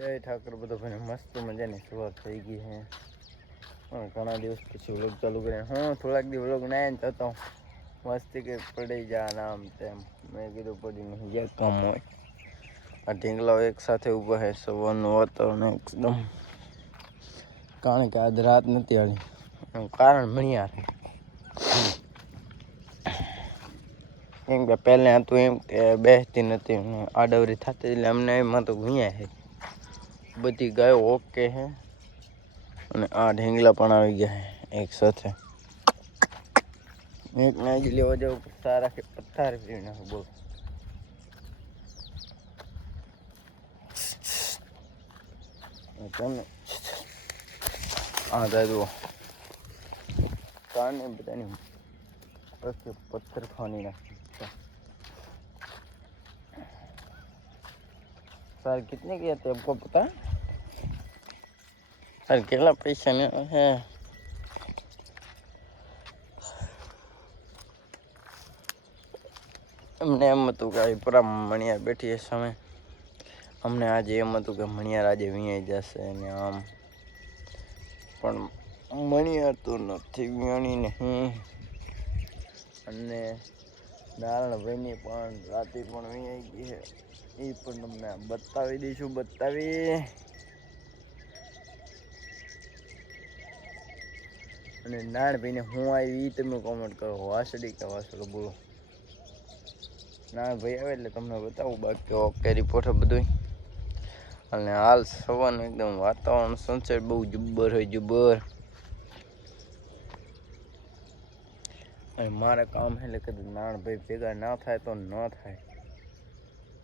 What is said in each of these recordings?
જય ઠાકર બધો ભાઈને મસ્ત મજાની શરૂઆત થઈ ગઈ છે. ઘણા દિવસ પછી વ્લોગ ચાલુ કર્યા. હું થોડાક દિવસ વ્લોગ ના થતો મસ્તી કે પડી જા આમ તેમ મેં કીધું પડી નહીં ગયા કામ હોય. આ ઢીંગલાઓ એક સાથે ઊભા છે. સવારનું વાતાવરણ એકદમ કારણ કે આજ રાત નથી આવી એનું કારણ મણિયાર એમ કે પહેલાં હતું એમ કે બેસતી નથી આડવરી થતી એટલે અમને એમાં તો ગુણ્યા છે. બધી ગાયો ઓકે છે અને આ ઢીંગલા પણ આવી ગયા છે એક સાથે. એક નાજ લેવા જાવ સારા કે પથ્થર પી નાખો બોલ. તમને હા દાદુ કાન नहीं पता नहीं उसके पत्थर खाने रखते सर कितने के थे आपको पता सर केला पैसा नहीं है અમને એમ હતું કે પૂરા મણિયાર બેઠી સમય અમને આજે એમ હતું કે મણિયાર આજે વિયાઈ જશે ને આમ પણ મણિયાર તો નથી વિયાણી નહીં. અને નારાયણભાઈની પણ રાતે પણ વિયાઈ ગઈ છે એ પણ તમને બતાવી દઈશું. બતાવી અને નારાયણભાઈને હું આવી એ તમે કોમેન્ટ કરો. વાસડી કે વાસડો બોલો. નારાયણભાઈ આવે એટલે તમને બતાવું. બાકી ઓકે રિપોર્ટ બધું. અને હાલ સવારનું એકદમ વાતાવરણ સનસેટ બહુ જબ્બર હોય જબ્બર. અને મારે કામ એટલે કદાચ નારાયણભાઈ ભેગા ના થાય તો ન થાય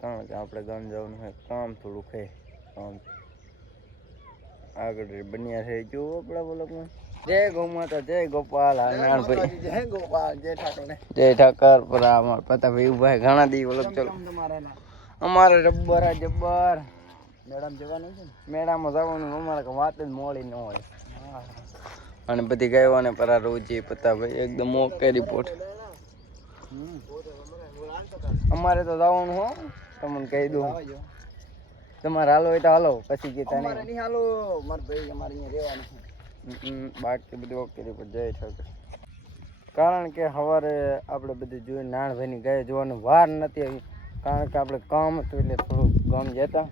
કારણ કે આપણે ગામ જવાનું હોય કામ થોડુંક છે. આગળ બન્યા છે જો આપણા બોલકમાં. જય ગૌ માતા જય ગોપાલ. નારાયણભાઈ જય ગોપાલ જય ઠાકર જય ઠાકર. પર અમારા પતાભાઈ ઉભા છે ઘણા દી બોલક. ચલો અમારે જબ્બર આ જબ્બર મેડમ જવાનું છે. મેળામાં જવાનું અમારે વાત જ મોડી ન હોય. અને બધી ગાયો અને પરા રોજી પતાભાઈ એકદમ ઓકે રિપોર્ટ. અમારે તો જવાનું હો તમને કહી દઉં. તમારે હાલો હોય તો હાલો પછી કે તમારે નહીં હાલો મારે ભાઈ અમારે અહીંયા રહેવાનું છે. બાકી બધું ઓકે રિપોર્ટ જય ઠાકર. કારણ કે સવારે આપણે બધું જોયું નારાયણભાઈની ગાય જોવાનું વાર નથી આવી કારણ કે આપણે કામ હતું એટલે થોડુંક ગામ જતા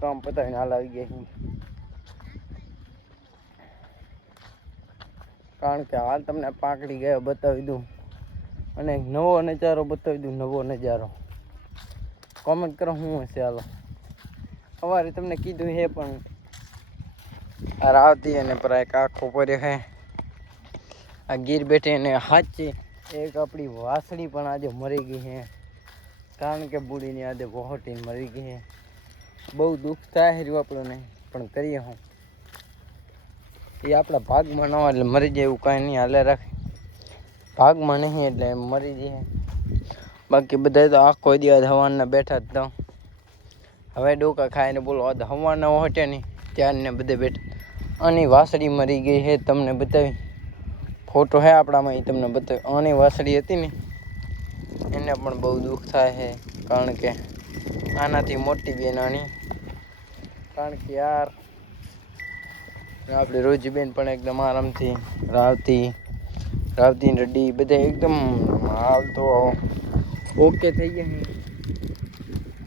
કામ પતાવીને હાલ આવી ગયા. કારણ કે હાલ તમને પાંકડી ગયા બતાવી દઉં અને નવો નજારો બતાવી દઉં. નવો નજારો કોમેન્ટ કરો શું હશે. હાલો સવારે તમને કીધું હે પણ આ આવતી અને પર એક આખો પડ્યો છે આ ગીર બેઠી અને હાચી એક આપણી વાસળી પણ આજે મરી ગઈ છે કારણ કે બુડીની આજે વહોટીને મરી ગઈ છે. બહુ દુઃખ થાય રહ્યું આપણને પણ કરીએ હું એ આપણા ભાગમાં ન હોય એટલે મરી જાય એવું કાંઈ નહીં હાલે રાખે. ભાગમાં નહીં એટલે મરી જાય. બાકી બધા તો આખો દિવસ હવારના બેઠા જ તો હવે ડોકા ખાઈને બોલો હવારના હોટે નહીં ત્યારને બધે બેઠા. આની વાસળી મરી ગઈ છે તમને બતાવી ફોટો છે આપણામાં એ તમને બતાવી. આની વાસળી હતી ને એને પણ બહુ દુઃખ થાય છે કારણ કે આનાથી મોટી બેન આની કારણ કે યાર આપણે રોજી બેન પણ એકદમ આરામથી રાવતી રેડી બધા એકદમ હાલ તો ઓકે થઈ ગયા છે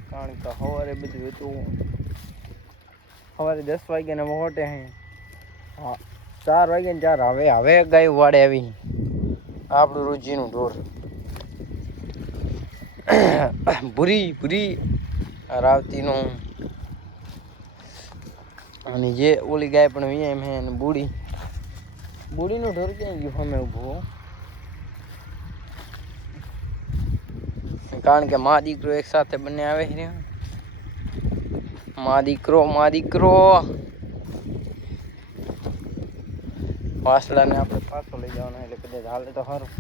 કારણ કે સવારે બધું હતું. સવારે 10 વાગ્યાને હોટે હે હા 4 વાગ્યા ને 4 હવે ગાય વાડે આવી આપણું રોજીનું ઢોર ભૂરી રાવતીનું. અને જે ઓલી ગાય પણ એમ હે ને બુડીનું ઢોર ક્યાં ગયું અમે ઊભું કારણ કે મા દીકરો એક સાથે બંને આવે છે. મા દીકરો વાસળાને આપણે પાછો લઈ જવાનો એટલે કદાચ હાલે તો સારું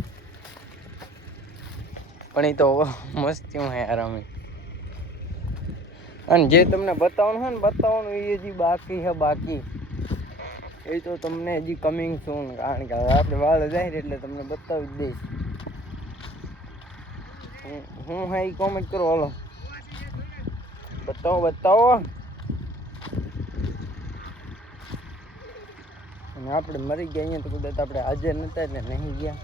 પણ એ તો મસ્તી હે આરામ. અને જે તમને બતાવવાનું હોય ને બતાવવાનું એ હજી બાકી છે બાકી એ તો તમને હજી કમિંગ સૂન કારણ કે આપણે વાળ જાય એટલે તમને બતાવી જ દઈશ. હું હા એ કોમેન્ટ કરો. હાલો બતાવો અને આપણે મરી ગયા અહીંયા તો કદાચ આપણે હાજર નહોતા એટલે નહીં ગયા.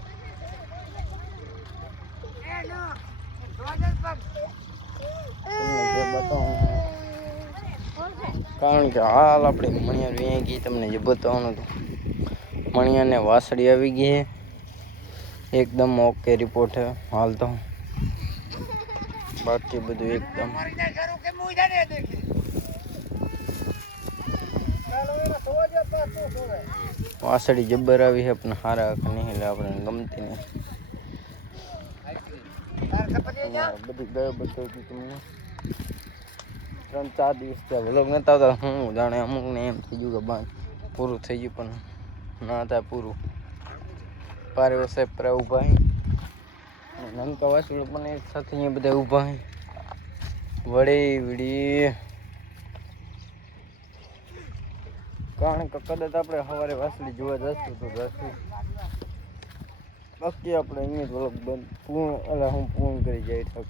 તમને જે બતાવું કારણ કે હાલ આપણે મણિયાર વ્યાઈ ગઈ. તમને જે બતાવવાનું હતું મણિયાને વાસળી આવી ગઈ છે. એકદમ ઓકે રિપોર્ટ છે હાલ તો. બાકી બધું એકદમ વાસળી જબ્બર આવી છે પણ હારા નહીં એટલે આપણે ગમતી નહીં. બધી ગયો બતાવતી તમને 3-4 દિવસ ત્યાં વ્લોગ નતા આવતા. હું જાણે અમુકને એમ થઈ ગયું કે બાંધ પૂરું થઈ ગયું પણ ના થાય પૂરું. પારેવ સાહેબ પર ઊભા છે નનકા વાસળી પણ એક સાથે અહીંયા બધા ઊભા છે. વળી વળી કારણ કે કદાચ આપણે સવારે વાસળી જોવા જશું તો જશું. બાકી આપણે અહીંયા વ્લોગ બંધ પૂર્ણ એટલે હું પૂર્ણ કરી જાય.